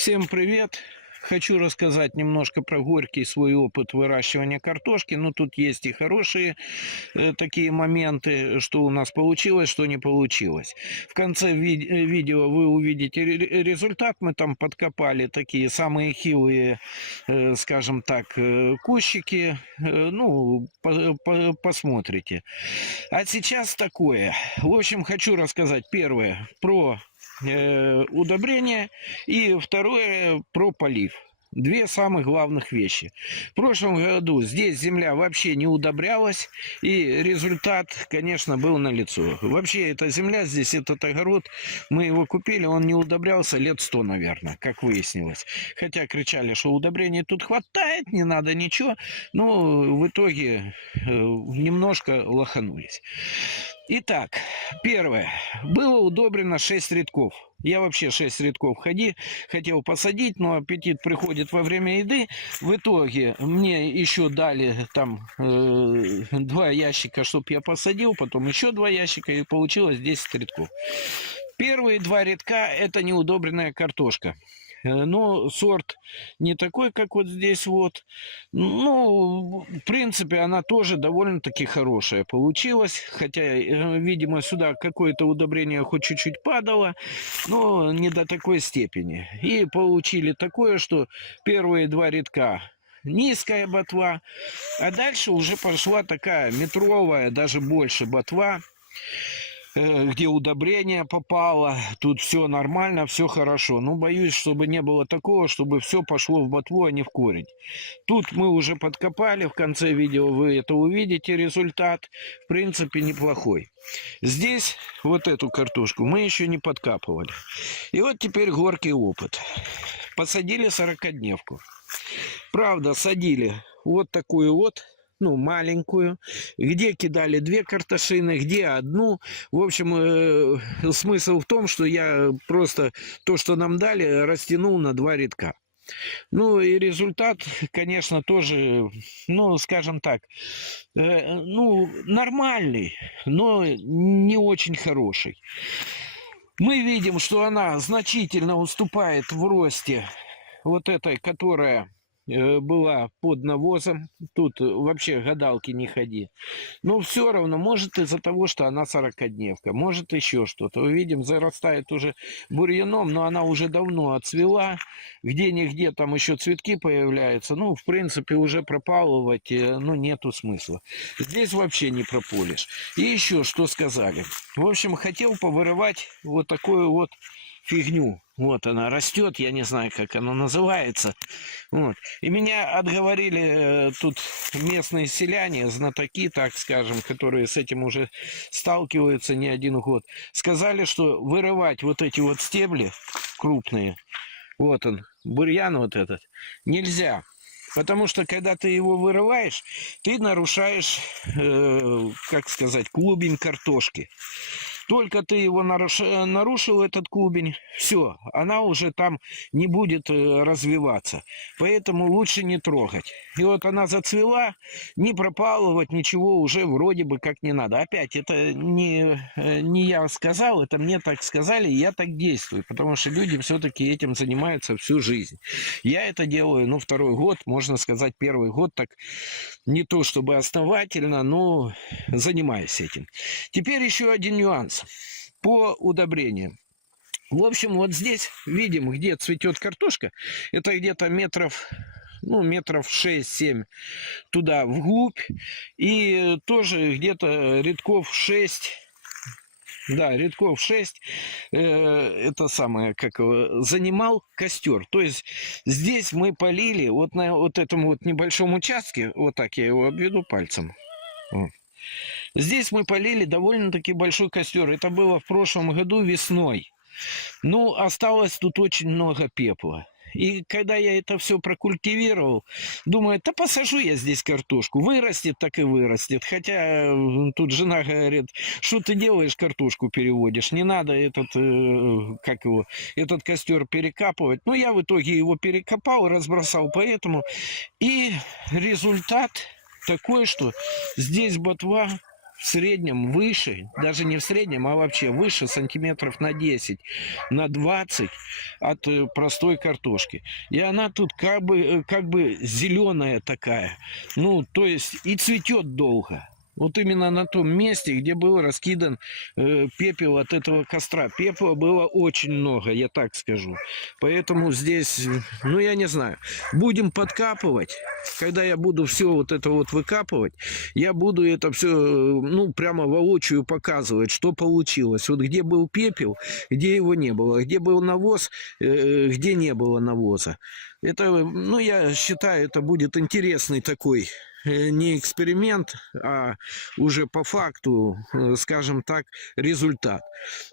Всем привет! Хочу рассказать немножко про горький свой опыт выращивания картошки. Ну, тут есть и хорошие такие моменты, что у нас получилось, что не получилось. В конце видео вы увидите результат. Мы там подкопали такие самые хилые, скажем так, кущики. Ну, посмотрите. А сейчас такое. В общем, хочу рассказать первое про удобрения и второе про полив. Две самых главных вещи. В прошлом году здесь земля вообще не удобрялась, и результат, конечно, был налицо. Вообще, эта земля здесь, этот огород, мы его купили, он не удобрялся лет 100, наверное, как выяснилось. Хотя кричали, что удобрений тут хватает, не надо ничего, но в итоге немножко лоханулись. Итак, первое. Было удобрено 6 рядков. Я вообще 6 рядков хотел посадить, но аппетит приходит во время еды. В итоге мне еще дали там 2 ящика, чтобы я посадил, потом еще 2 ящика, и получилось 10 рядков. Первые 2 рядка – это неудобренная картошка. Но сорт не такой, как вот здесь вот. Ну, в принципе, она тоже довольно-таки хорошая получилась. Хотя, видимо, сюда какое-то удобрение хоть чуть-чуть падало, но не до такой степени. И получили такое, что первые 2 рядка низкая ботва, а дальше уже пошла такая метровая, даже больше ботва, где удобрение попало, тут все нормально, все хорошо. Но боюсь, чтобы не было такого, чтобы все пошло в ботву, а не в корень. Тут мы уже подкопали, в конце видео вы это увидите, результат, в принципе, неплохой. Здесь вот эту картошку мы еще не подкапывали. И вот теперь горький опыт. Посадили 40-дневку. Правда, садили вот такую вот, ну, маленькую, где кидали 2 картошины, где одну. В общем, смысл в том, что я просто то, что нам дали, растянул на 2 рядка. Ну, и результат, конечно, тоже, ну, скажем так, ну, нормальный, но не очень хороший. Мы видим, что она значительно уступает в росте вот этой, которая была под навозом. Тут вообще гадалки не ходи. Но все равно, может из-за того, что она 40-дневка, может еще что-то. Увидим, зарастает уже бурьяном, но она уже давно отцвела. Где-нигде там еще цветки появляются. Ну, в принципе, уже пропалывать, ну, нету смысла. Здесь вообще не прополишь. И еще что сказали. В общем, хотел повырывать вот такую вот фигню. Вот она растет, я не знаю, как она называется. Вот. И меня отговорили тут местные селяне, знатоки, так скажем, которые с этим уже сталкиваются не один год. Сказали, что вырывать вот эти вот стебли крупные, вот он, бурьян вот этот, нельзя. Потому что, когда ты его вырываешь, ты нарушаешь, как сказать, клубень картошки. Только ты его нарушил, этот клубень, все, она уже там не будет развиваться. Поэтому лучше не трогать. И вот она зацвела, не пропалывать ничего уже вроде бы как не надо. Опять, это не я сказал, это мне так сказали, и я так действую. Потому что люди все-таки этим занимаются всю жизнь. Я это делаю, ну, 2-й год, можно сказать, 1-й год так не то чтобы основательно, но занимаюсь этим. Теперь еще один нюанс по удобрениям. В общем, вот здесь видим, где цветет картошка. Это где-то метров 6-7 туда вглубь. И тоже где-то рядков 6. Да, рядков 6, это самое, как занимал костер. То есть здесь мы полили вот на вот этом вот небольшом участке, вот так я его обведу пальцем. Вот. Здесь мы полили довольно-таки большой костер. Это было в прошлом году весной. Ну, осталось тут очень много пепла. И когда я это все прокультивировал, думаю, да посажу я здесь картошку. Вырастет, так и вырастет. Хотя тут жена говорит, что ты делаешь, картошку переводишь. Не надо этот костер перекапывать. Но я в итоге его перекопал, разбросал поэтому. И результат такой, что здесь ботва в среднем выше, даже не в среднем, а вообще выше сантиметров на 10, на 20 от простой картошки. И она тут как бы зеленая такая. Ну, то есть и цветет долго. Вот именно на том месте, где был раскидан пепел от этого костра. Пепла было очень много, я так скажу. Поэтому здесь, ну я не знаю, будем подкапывать. Когда я буду все вот это вот выкапывать, я буду это все, ну, прямо воочию показывать, что получилось. Вот где был пепел, где его не было. Где был навоз, где не было навоза. Это, ну, я считаю, это будет интересный такой не эксперимент, а уже по факту, скажем так, результат.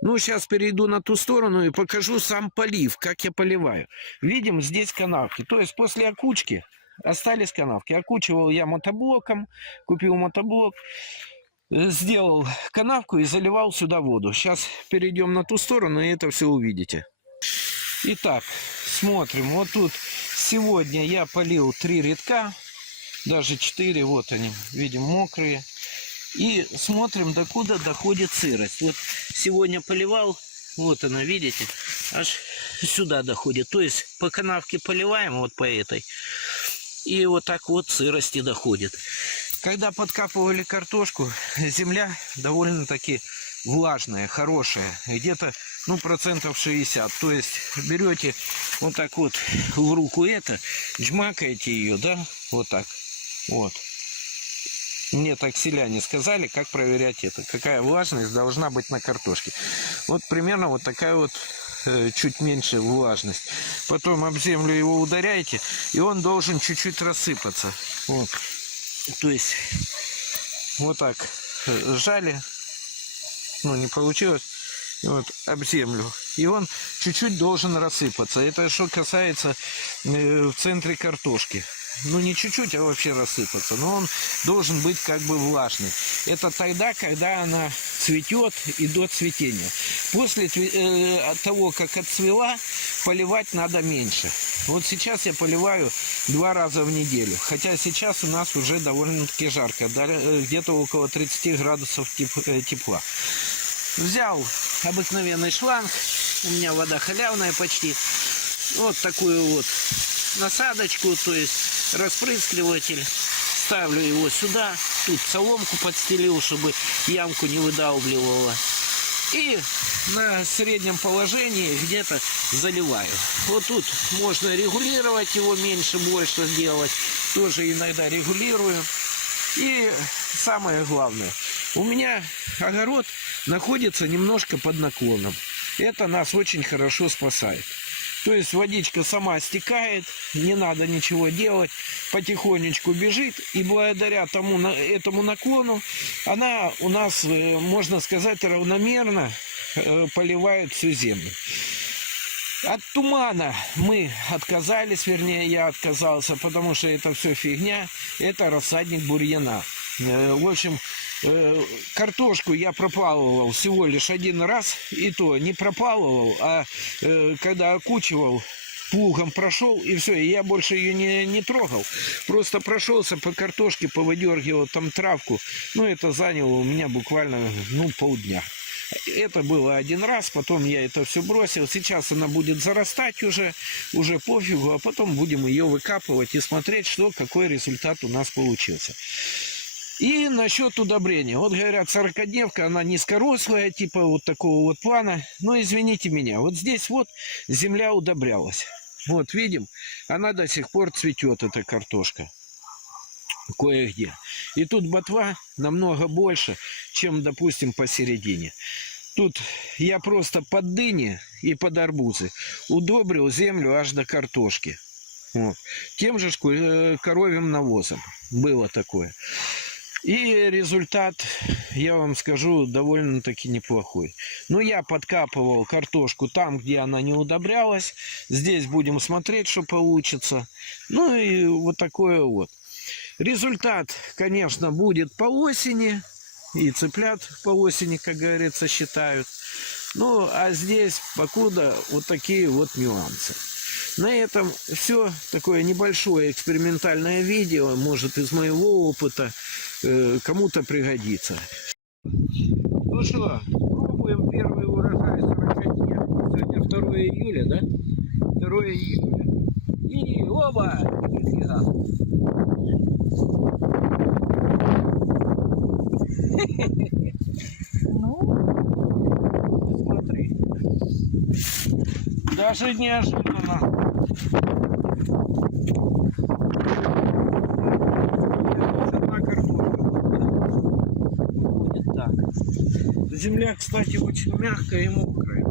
Ну, сейчас перейду на ту сторону и покажу сам полив, как я поливаю. Видим, здесь канавки. То есть после окучки остались канавки. Окучивал я мотоблоком, купил мотоблок, сделал канавку и заливал сюда воду. Сейчас перейдем на ту сторону и это все увидите. Итак, смотрим. Вот тут сегодня я полил 3 рядка. Даже 4, вот они, видим, мокрые. И смотрим, докуда доходит сырость. Вот сегодня поливал, вот она, видите, аж сюда доходит. То есть по канавке поливаем, вот по этой. И вот так вот сырости доходит. Когда подкапывали картошку, земля довольно-таки влажная, хорошая. Где-то, ну, процентов 60. То есть берете вот так вот в руку это, жмакаете ее, да, вот так. Вот. Мне так селяне сказали, как проверять это. Какая влажность должна быть на картошке. Вот примерно вот такая вот, чуть меньше влажность. Потом об землю его ударяете, и он должен чуть-чуть рассыпаться. Вот. То есть вот так сжали. Ну, не получилось. Вот, об землю. И он чуть-чуть должен рассыпаться. Это что касается в центре картошки. Ну, не чуть-чуть, а вообще рассыпаться. Но он должен быть как бы влажный. Это тогда, когда она цветет и до цветения. После того, как отцвела, поливать надо меньше. Вот сейчас я поливаю 2 раза в неделю. Хотя сейчас у нас уже довольно-таки жарко. Где-то около 30 градусов тепла. Взял обыкновенный шланг. У меня вода халявная почти. Вот такую вот насадочку, то есть распрыскиватель. Ставлю его сюда. Тут соломку подстелил, чтобы ямку не выдавливало. И на среднем положении где-то заливаю. Вот тут можно регулировать его, меньше-больше делать. Тоже иногда регулирую. И самое главное, у меня огород находится немножко под наклоном. Это нас очень хорошо спасает. То есть водичка сама стекает, не надо ничего делать, потихонечку бежит. И благодаря этому наклону она у нас, можно сказать, равномерно поливает всю землю. От тумана мы отказались, вернее, я отказался, потому что это все фигня, это рассадник бурьяна. В общем, картошку я пропалывал всего лишь 1 раз, и то не пропалывал, а когда окучивал, плугом прошел, и все, и я больше ее не трогал. Просто прошелся по картошке, повыдергивал там травку, ну, это заняло у меня буквально, ну, полдня. Это было 1 раз, потом я это все бросил. Сейчас она будет зарастать уже пофигу, а потом будем ее выкапывать и смотреть, что, какой результат у нас получился. И насчет удобрения. Вот говорят, 40-дневка, она низкорослая, типа вот такого вот плана. Но извините меня, вот здесь вот земля удобрялась. Вот видим, она до сих пор цветет, эта картошка. Кое-где. И тут ботва намного больше, чем, допустим, посередине. Тут я просто под дыни и под арбузы удобрил землю аж до картошки. Вот. Тем же коровьим навозом. Было такое. И результат, я вам скажу, довольно-таки неплохой. Но я подкапывал картошку там, где она не удобрялась. Здесь будем смотреть, что получится. Ну и вот такое вот. Результат, конечно, будет по осени. И цыплят по осени, как говорится, считают. Ну, а здесь покуда вот такие вот нюансы. На этом все. Такое небольшое экспериментальное видео. Может, из моего опыта кому-то пригодится. Ну что, пробуем первый урожай 40 дней. Сегодня 2 июля, да? 2 июля. И оба! Нифига. Ну, Смотри. Даже неожиданно. Одна картошка. Будет так. Земля, кстати, очень мягкая и мокрая.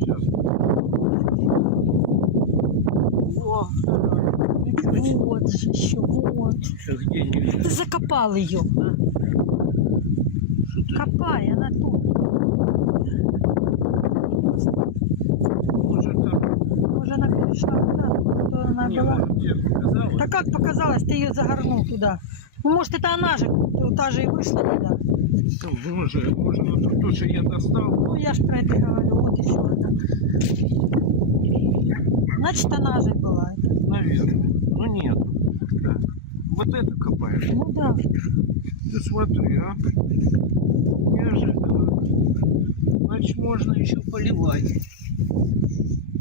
Сейчас. О, вот же еще, вот. где не Ты закопал ее. Копай, она тут. Может там. Может, она перешла туда, что она Не, была. может, тебе показалось. Да как показалось, ты ее загорнул туда. Ну, может, это она же, та же и вышла туда. Может, вот тут же я достал. Ну, я ж про это говорю, вот еще одна. Значит, она же была. Наверное. Ну нет. Да. Вот это копаешь. Ну да. Ты смотри, а. Неожиданно. Значит, можно еще поливать.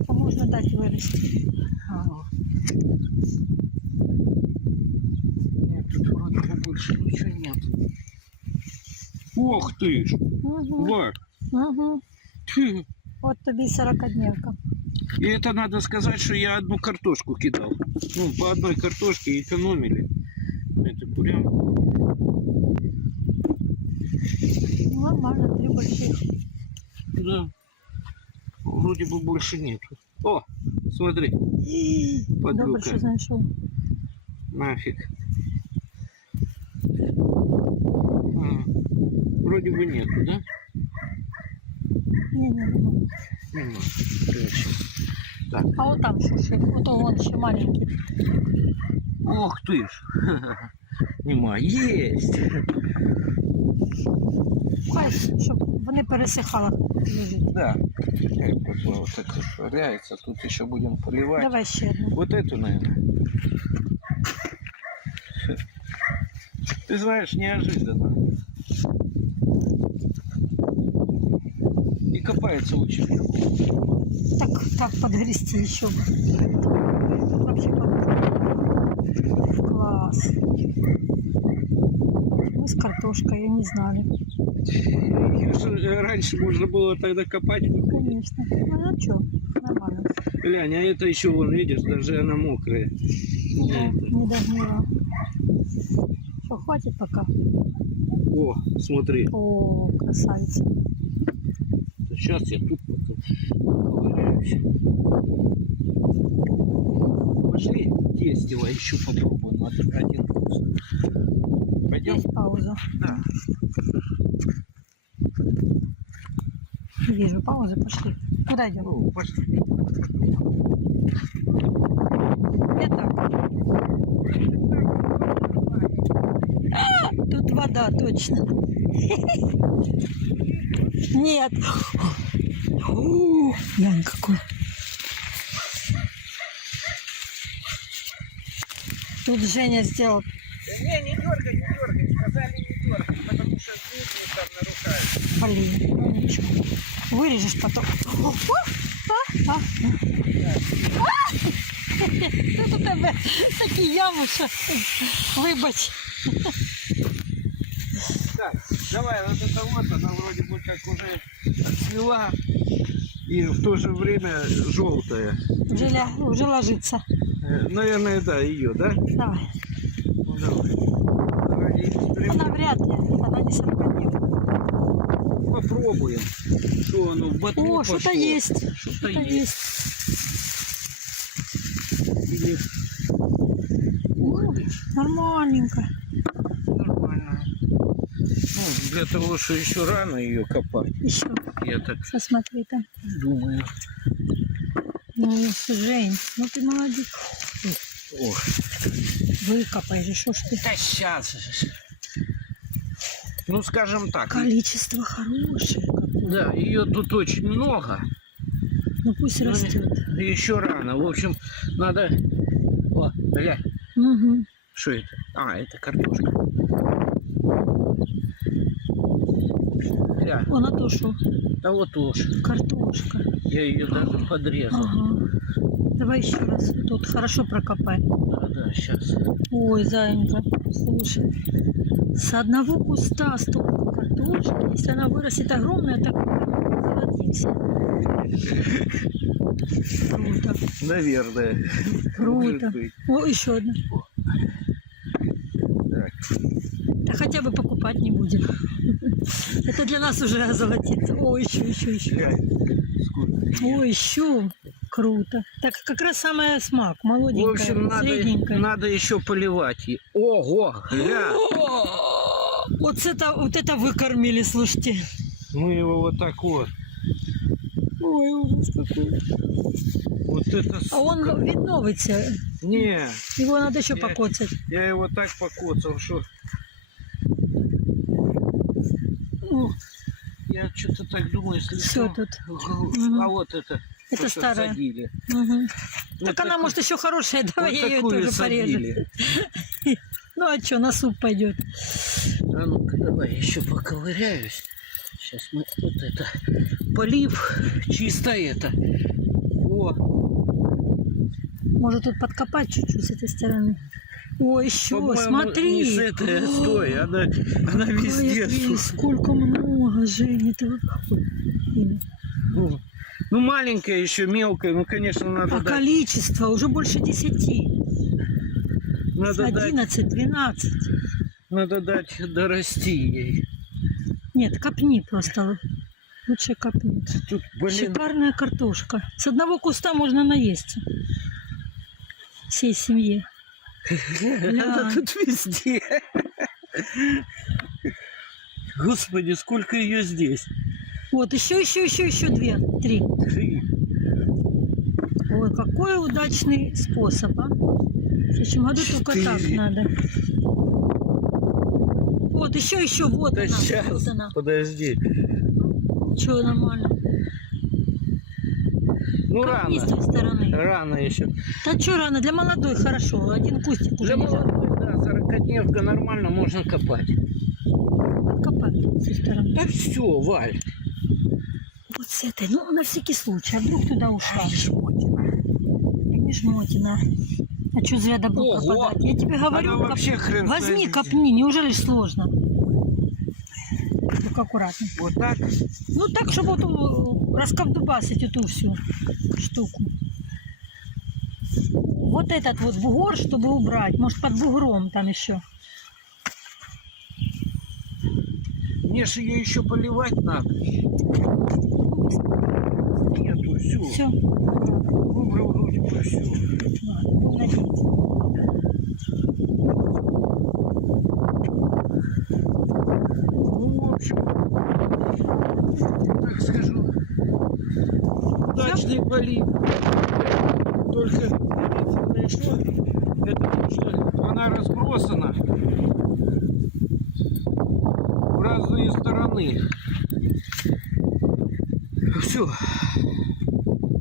А можно дать вырасти. Ага. Нет, тут вроде бы больше ничего нет. Ох ты ж! Угу. Вот. Угу. Тьфу. Вот тобі 40-дневка. И это надо сказать, что я одну картошку кидал. Ну, по одной картошке экономили. Это прям... Ну, нормально, 3 больших. Да. Вроде бы больше нету. О, смотри. Добре, Подлюка. що знайшов. Нафиг. Вроде бы нету, да? Ні, нема. Нема. Точно. Так. А от там ще, ото вон ще маленький. Ох ты ж. Нема. Есть. Хай, щоб вони пересихали. Лежить. Да. Вот так швыряется. Тут еще будем поливать. Давай ще одну. Вот эту, наверное. Ты знаешь, неожиданно. И копается очень легко. Так подгрести еще бы. Вообще класс. Мы с картошкой, я не знали. Раньше можно было тогда копать. Конечно. Ну что, нормально. Глянь, а это еще, вон, видишь, даже она мокрая. Да, не догнила. Что, хватит пока? О, смотри. О, красавица. Сейчас я тут пока ковыряюсь. Пошли тестево еще попробуем. Один курс. Пойдем? Есть пауза. Да. Вижу, пауза, пошли. Куда идем? Ну, пошли. Я так. Тут вода, точно. Нет. Глянь, какой. Тут Женя сделал. Не дергай, не дергай. Сказали не дергай, потому что кухню там нарушают. Блин, ну ничего. Вырежешь потом. Тут у тебе такі ями, що вибач. Так, давай, вот это вот, она вроде бы как уже отцвела и в то же время желтая. Уже ложится. Наверное, да, ее, да? Давай. Ну, давай. Ради эксперимента. Она вряд ли, она не 40-дневка. Попробуем. Что оно в ботву О, пошло. что-то есть. Что-то Что-то есть. есть. Или... Ух ты. Нормальненько. Нормально. Ну, для того, что еще рано ее копать. Еще. Я так Посмотри там. думаю. Ну, Жень, ну ты молодец. Ох. Выкопай же, что ж ты. Да сейчас. Ну, скажем так. Количество хорошее. Да, ее тут очень много. Ну пусть Ну, растет. еще рано. В общем, надо... О, гля. Угу. Что это? А, это картошка. Гля, Вон, а то что? а вот тоже. Картошка. Я ее даже подрезал. Ага. Давай еще раз. Тут хорошо прокопай. Да, сейчас. Ой, зайка, слушай. С одного куста столько картошки. Если она вырастет огромная, так золотимся. Круто. Наверное. Круто. Может быть. О, еще одна. Так. Да хотя бы покупать не будем. Это для нас уже озолотится. О, еще. Глянь, сколько. О, еще. Круто. Так как раз самое смак. В Молоденькая, общем, средненькая. надо еще поливать. Ого, гля. Вот это выкормили, слушайте. Мы его вот так вот. Ой, ужас какой. Вот это... А он відновиться. Не, Его надо еще Я- покоцать. я его так покоцал, что... О, Я что-то так думаю, если... Все что- тут. А вот это... Это то, что старое. садили. Мгм. Вот Так она, такую- может, еще хорошая. Давай вот я ее такую тоже порежу. садили. Ну а что, на суп пойдет. А ну-ка, давай еще поковыряюсь. Сейчас мы вот это... Полив чисто это. О, Может тут подкопать чуть-чуть с этой стороны. О, еще, по-моему, смотри. не с этой, а с той. Она везде. Какая ты, слушай. сколько много, Женя. Этого... Ну, маленькая еще, мелкая. Ну, конечно, надо А дать. количество уже больше 10. Надо дать, 11, 12. надо дать дорасти ей. Нет, копни просто. Лучше копни. Тут, блин, Шикарная картошка. С одного куста можно наесться. Всей семье. она тут везде. Господи, сколько ее здесь. Вот, еще 2, 3. 3. Ой, какой удачный способ, а? В следующем году только 4. так надо. Вот, еще, вот Да она. сейчас, Вот она. подожди. Че, нормально? Ну, Копни с рано. той стороны. Рано еще. Да что рано, для молодой хорошо. Один кустик уже Для не жалко. молодой, да, 40-дневка нормально, можно копать. Подкопать с той стороны. Да все, Валь. Вот с этой, ну, на всякий случай. А вдруг туда ушла? Не жмотина. А что зря добро Ого! пропадать? Я тебе говорю, Она вообще хрен возьми, знает. копни. Неужели ж сложно? Только аккуратно. Вот так. Ну, так, чтобы вот расколдубасить эту всю штуку. Вот этот вот бугор, чтобы убрать. Может, под бугром там еще. Мне же ее еще поливать надо. Нету, все. Все. Выбрал вроде бы все. Ну, в общем, так скажу, удачный полив. Только единственное, что это то, что она разбросана в разные стороны. Все.